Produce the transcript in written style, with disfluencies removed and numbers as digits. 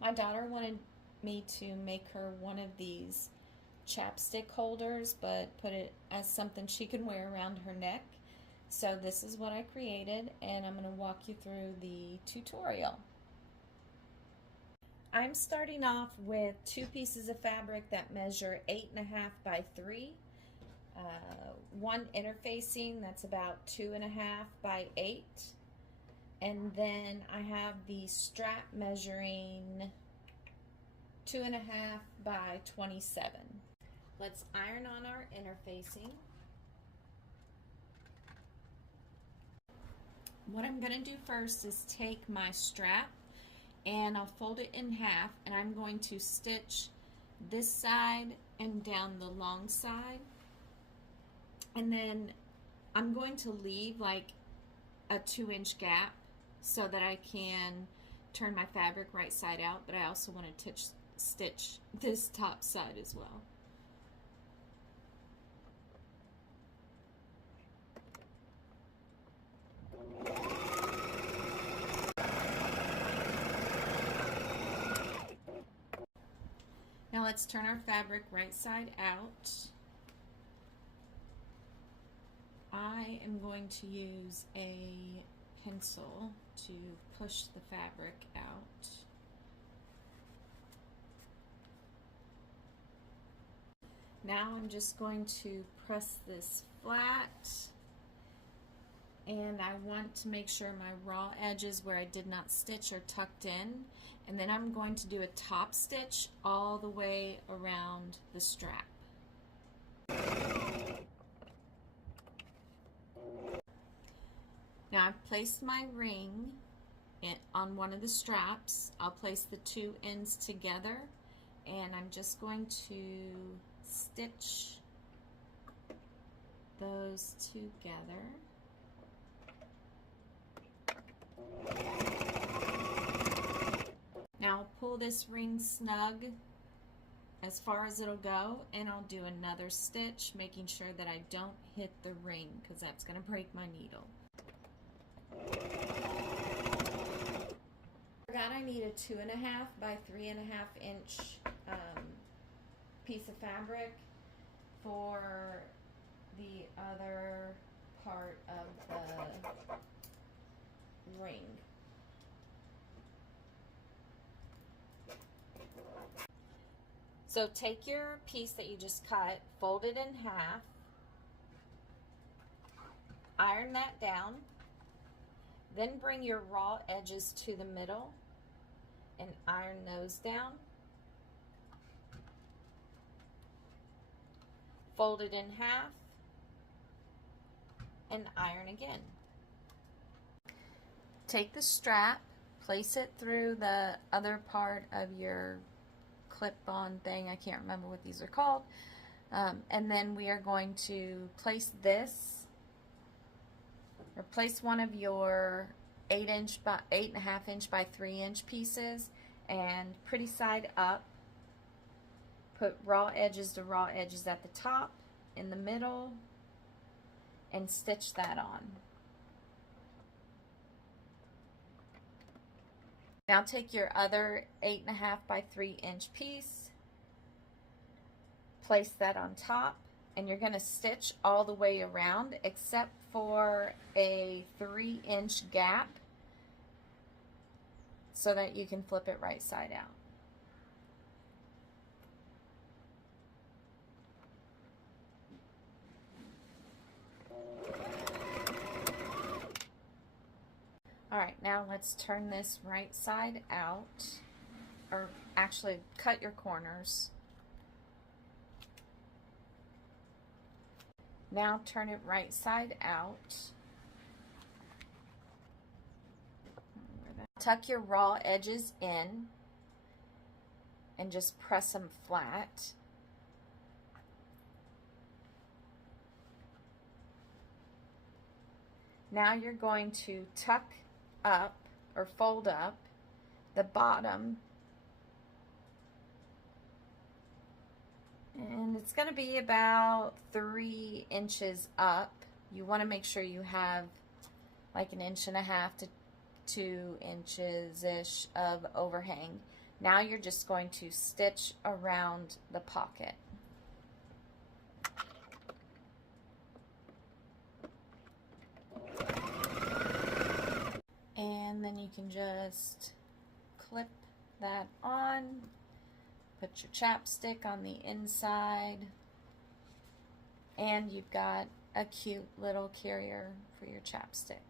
My daughter wanted me to make her one of these chapstick holders, but put it as something she can wear around her neck. So this is what I created, and I'm going to walk you through the tutorial. I'm starting off with two pieces of fabric that measure 8.5 by 3. One interfacing that's about 2.5 by 8. And then I have the strap measuring 2.5 by 27. Let's iron on our interfacing. What I'm going to do first is take my strap and I'll fold it in half, and I'm going to stitch this side and down the long side, and then I'm going to leave like a 2-inch gap so that I can turn my fabric right side out, but I also want to stitch this top side as well. Now let's turn our fabric right side out. I am going to use a pencil to push the fabric out. Now I'm just going to press this flat, and I want to make sure my raw edges where I did not stitch are tucked in, and then I'm going to do a top stitch all the way around the strap. Now I've placed my ring on one of the straps. I'll place the two ends together, and I'm just going to stitch those together. Now I'll pull this ring snug as far as it'll go, and I'll do another stitch, making sure that I don't hit the ring because that's going to break my needle. Forgot I need a 2.5 by 3.5 inch piece of fabric for the other part of the ring. So take your piece that you just cut, fold it in half, iron that down, then bring your raw edges to the middle and iron those down. Fold it in half and iron again. Take the strap, place it through the other part of your clip-on thing. I can't remember what these are called. And then we are going to place this, or place one of your 8.5 inch by 3 inch pieces, and pretty side up, put raw edges to raw edges at the top, in the middle, and stitch that on. Now take your other 8.5 by 3 inch piece, place that on top, and you're going to stitch all the way around except for a 3-inch gap so that you can flip it right side out. Alright, now let's turn this right side out, or actually cut your corners. Now turn it right side out. Tuck your raw edges in and just press them flat. Now you're going to tuck up or fold up the bottom, and it's going to be about 3 inches up. You want to make sure you have like 1.5 to 2 inches ish of overhang. Now you're just going to stitch around the pocket. And then you can just clip that on, put your chapstick on the inside, and you've got a cute little carrier for your chapstick.